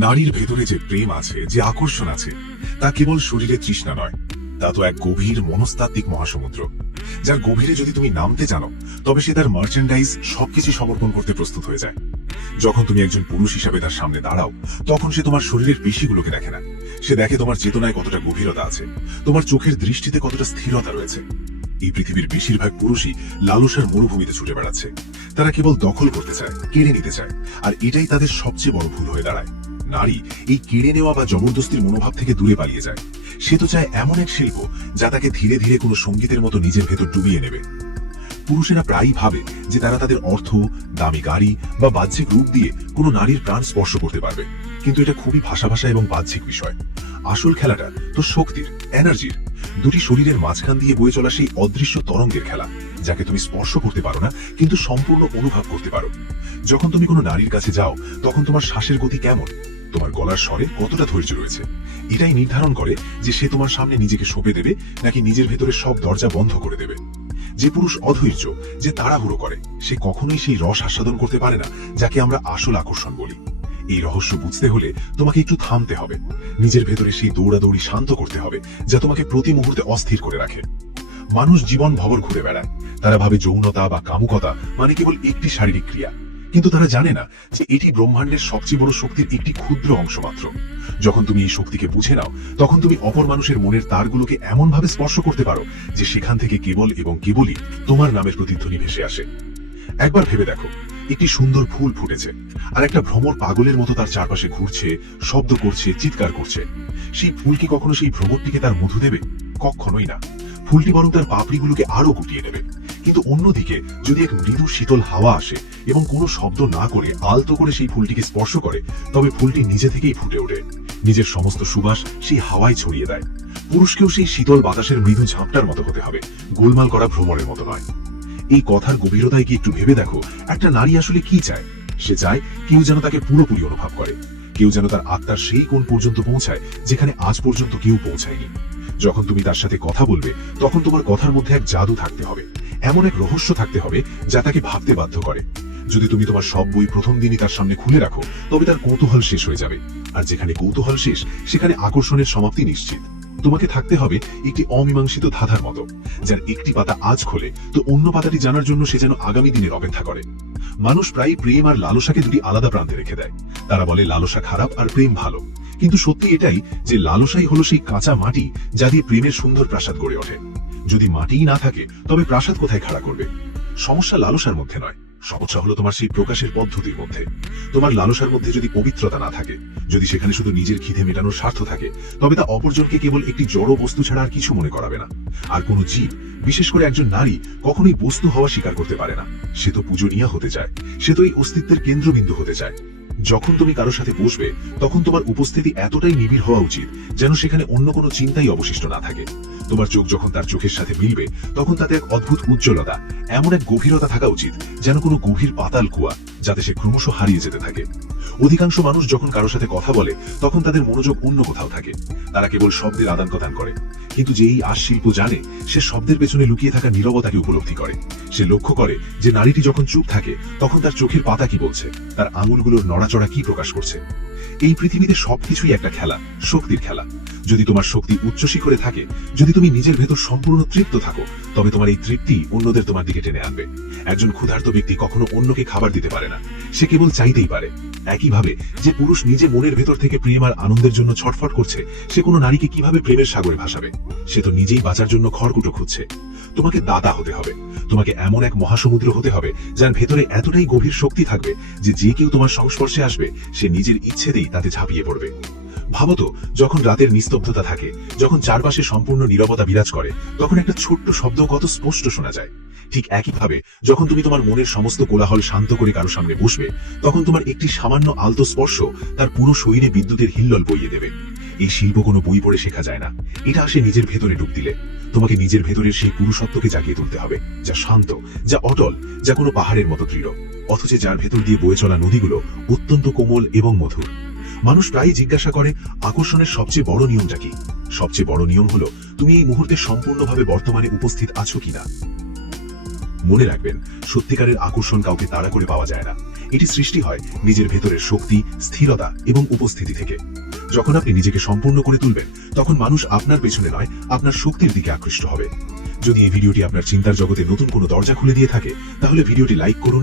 নারীর ভেতরে যে প্রেম আছে, যে আকর্ষণ আছে, তা কেবল শরীরের তৃষ্ণা নয়, তা তো এক গভীর মনস্তাত্ত্বিক মহাসমুদ্র, যার গভীরে যদি তুমি নামতে জানো তবে সে তার মার্চেন্ডাইজ সবকিছু সমর্পণ করতে প্রস্তুত হয়ে যায়। যখন তুমি একজন পুরুষ হিসাবে তার সামনে দাঁড়াও, তখন সে তোমার শরীরের পেশিগুলোকে দেখে না, সে দেখে তোমার চেতনায় কতটা গভীরতা আছে, তোমার চোখের দৃষ্টিতে কতটা স্থিরতা রয়েছে। এই পৃথিবীর বেশিরভাগ পুরুষই লালসার মরুভূমিতে ছুটে বেড়াচ্ছে। তারা কেবল দখল করতে চায়, কেড়ে নিতে চায়, আর এটাই তাদের সবচেয়ে বড় ভুল হয়ে দাঁড়ায়। নারী এই কেড়ে নেওয়া বা জবরদস্তির মনোভাব থেকে দূরে পালিয়ে যায়। সে তো চায় এমন এক শিল্প যা তাকে ধীরে ধীরে কোনো সঙ্গীতের মতো নিজের ভেতর ডুবিয়ে নেবে। পুরুষেরা প্রায়ই ভাবে যে তারা তাদের অর্থ, দামি গাড়ি বা বাহ্যিক রূপ দিয়ে কোনো নারীর প্রাণ স্পর্শ করতে পারবে, কিন্তু এটা খুবই ভাষা এবং বাহ্যিক বিষয়। আসল খেলাটা তো শক্তির, এনার্জির, দুটি শরীরের মাঝখান দিয়ে বয়ে চলা সেই অদৃশ্য তরঙ্গের খেলা, যাকে তুমি স্পর্শ করতে পারো না কিন্তু সম্পূর্ণ অনুভব করতে পারো। যখন তুমি কোনো নারীর কাছে যাও, তখন তোমার শ্বাসের গতি কেমন, তোমার গলার স্বরে কতটা ধৈর্য রয়েছে, এটাই নির্ধারণ করে যে সে তোমার সামনে নিজেকে সঁপে দেবে নাকি নিজের ভেতরে সব দরজা বন্ধ করে দেবে। যে পুরুষ অধৈর্য, যে তাড়াহুড়ো করে, সে কখনোই সেই রস আস্বাদন করতে পারে না যাকে আমরা আসল আকর্ষণ বলি। এই রহস্য বুঝতে হলে তোমাকে একটু থামতে হবে, নিজের ভেতরে সেই দৌড়াদৌড়ি শান্ত করতে হবে যা তোমাকে প্রতি মুহূর্তে অস্থির করে রাখে। মানুষ জীবন ভবর ঘুরে বেড়ায়, তারা ভাবে যৌনতা বা কামুকতা মানে কেবল একটি শারীরিক ক্রিয়া, কিন্তু তারা জানে না যে এটি ব্রহ্মাণ্ডের সবচেয়ে বড় শক্তির একটি ক্ষুদ্র অংশ মাত্র। যখন তুমি এই শক্তিকে বুঝে নাও, তখন তুমি অপর মানুষের মনের তারগুলোকে এমনভাবে স্পর্শ করতে পারো যে সেখান থেকে কেবল এবং কেবলই তোমার নামের প্রতিধ্বনি ভেসে আসে। একবার ভেবে দেখো, একটি সুন্দর ফুল ফুটেছে, আর একটা ভ্রমর পাগলের মতো তার চারপাশে ঘুরছে, শব্দ করছে, চিৎকার করছে। সেই ফুল কি কখনো সেই ভ্রমরটিকে তার মধু দেবে? কখনোই না। ফুলটি বরং তার পাপড়িগুলোকে আরো গুটিয়ে নেবে। কিন্তু অন্যদিকে যদি এক মৃদু শীতল হাওয়া আসে এবং কোনো শব্দ না করে আলতো করে সেই ফুলটিকে স্পর্শ করে, তবে ফুলটি নিজে থেকেই ফুটে ওঠে, নিজের সমস্ত সুবাস সেই হাওয়ায় ছড়িয়ে দেয়। পুরুষকেও সেই শীতল বাতাসের মৃদু ঝাপটার মতো হতে হবে, গোলমাল করা ভ্রমরের মতো নয়। এই কথার গভীরতায় কি একটু ভেবে দেখো, একটা নারী আসলে কি চায়? সে চায় কেউ যেন তাকে পুরোপুরি অনুভব করে, কেউ যেন তার আত্মার সেই কোণ পর্যন্ত পৌঁছায় যেখানে আজ পর্যন্ত কেউ পৌঁছায়নি। যখন তুমি তার সাথে কথা বলবে, তখন তোমার কথার মধ্যে এক জাদু থাকতে হবে, এমন এক রহস্য থাকতে হবে যা তাকে ভাবতে বাধ্য করে। যদি তুমি তোমার সব বই প্রথম দিনই তার সামনে খুলে রাখো, তবে তার কৌতূহল শেষ হয়ে যাবে, আর যেখানে কৌতূহল শেষ, সেখানে আকর্ষণের সমাপ্তি নিশ্চিত। তোমাকে থাকতে হবে একটি অমীমাংসিত ধাঁধার মতো, যার একটি পাতা আজ খোলে তো অন্য পাতাটি জানার জন্য সে যেন আগামী দিনের অপেক্ষা করে। মানুষ প্রায় প্রেম আর লালসাকে দুটি আলাদা প্রান্তে রেখে দেয়। তারা বলে লালসা খারাপ আর প্রেম ভালো, কিন্তু সত্যি এটাই যে লালসাই হলো সেই কাঁচা মাটি যা দিয়ে প্রেমের সুন্দর প্রাসাদ গড়ে ওঠে। যদি মাটিই না থাকে, তবে প্রাসাদ কোথায় খাড়া করবে? সমস্যা লালসার মধ্যে নয়, সমস্যা হলো তোমার সেই প্রকাশের পদ্ধতির মধ্যে। তোমার লালসার মধ্যে যদি পবিত্রতা না থাকে, যদি সেখানে শুধু নিজের খিদে মেটানোর স্বার্থ থাকে, তবে তা অপরজনকে কেবল একটি জড় বস্তু ছাড়া আর কিছু মনে করাবে না। আর কোনো জীব, বিশেষ করে একজন নারী, কখনোই বস্তু হওয়া স্বীকার করতে পারে না। সে তো পূজনীয় হতে চায়, সে তো এই অস্তিত্বের কেন্দ্রবিন্দু হতে চায়। যখন তুমি কারোর সাথে বসবে, তখন তোমার উপস্থিতি এতটাই নিবিড় হওয়া উচিত যেন সেখানে অন্য কোনো চিন্তাই অবশিষ্ট না থাকে। তোমার চোখ যখন তার চোখের সাথে মিলবে, তখন তাতে এক অদ্ভুত উজ্জ্বলতা, এমন এক গভীরতা থাকা উচিত যেন কোনো গভীর পাতাল কুয়া, যাতে সে ক্রমশ হারিয়ে যেতে থাকে। অধিকাংশ মানুষ যখন কারোর সাথে কথা বলে, তখন তাদের মনোযোগ অন্য কোথাও থাকে। তারা কেবল শব্দের আদান প্রদান করে, কিন্তু যে এই আশ শিল্প জানে, সে শব্দের পেছনে লুকিয়ে থাকা নীরবতাকে উপলব্ধি করে। সে লক্ষ্য করে যে নারীটি যখন চুপ থাকে, তখন তার চোখের পাতা কি বলছে, তার আঙুলগুলোর নড়াচড়া কি প্রকাশ করছে। এই পৃথিবীতে সবকিছুই একটা খেলা, শক্তির খেলা। যদি তোমার শক্তি উচ্চ শিখরে থাকে, যদি তুমি নিজের ভেতর সম্পূর্ণ তৃপ্ত থাকো, তবে তোমার এই তৃপ্তি অন্যদের তোমার দিকে টেনে আনবে। একজন ক্ষুধার্ত ব্যক্তি কখনো অন্যকে খাবার দিতে পারে না, সে কেবল চাইতেই পারে। একইভাবে যে পুরুষ নিজে মনের ভেতর থেকে প্রেম আর আনন্দের জন্য ছটফট করছে, সে কোনো নারীকে কিভাবে প্রেমের সাগরে ভাসাবে? সে তো নিজেই বাঁচার জন্য খড়কুটো খুঁজছে। তোমাকে দাতা হতে হবে, তোমাকে এমন এক মহাসমুদ্র হতে হবে যার ভেতরে এতটাই গভীর শক্তি থাকবে যে কেউ তোমার সংস্পর্শে আসবে, সে নিজের ইচ্ছেতেই তাতে ঝাঁপিয়ে পড়বে। ভাবো তো, যখন রাতের নিস্তব্ধতা থাকে, যখন চারপাশে সম্পূর্ণ নীরবতা বিরাজ করে, তখন একটা ছোট্ট শব্দ কত স্পষ্ট শোনা যায়। ঠিক একইভাবে যখন তুমি তোমার মনের সমস্ত কোলাহল শান্ত করে কারো সামনে বসবে, তখন তোমার একটি সামান্য আলতো স্পর্শ তার পুরো শরীরে বিদ্যুতের হিল্লোল বইয়ে দেবে। এই শিল্প কোনো বই পড়ে শেখা যায় না, এটা আসে নিজের ভেতরে ডুব দিলে। তোমাকে নিজের ভেতরের সেই পুরুষত্বকে জাগিয়ে তুলতে হবে, যা শান্ত, যা অটল, যা কোনো পাহাড়ের মতো দৃঢ়, অথচ যার ভেতর দিয়ে বয়ে চলা নদীগুলো অত্যন্ত কোমল এবং মধুর। মানুষ প্রায়ই জিজ্ঞাসা করে, আকর্ষণের সবচেয়ে বড় নিয়মটা কি? সবচেয়ে বড় নিয়ম হলো তুমি এই মুহূর্তে সম্পূর্ণভাবে বর্তমানে উপস্থিত আছো কিনা। মনে রাখবেন, সত্যিকারের আকর্ষণ কাউকে তাড়া করে পাওয়া যায় না। এটি সৃষ্টি হয় নিজের ভেতরের শক্তি, স্থিরতা এবং উপস্থিতি থেকে। যখন আপনি নিজেকে সম্পূর্ণ করে তুলবেন, তখন মানুষ আপনার পেছনে নয়, আপনার শক্তির দিকে আকৃষ্ট হবে। যদি এই ভিডিওটি আপনার চিন্তার জগতে নতুন কোনো দরজা খুলে দিয়ে থাকে, তাহলে ভিডিওটি লাইক করুন,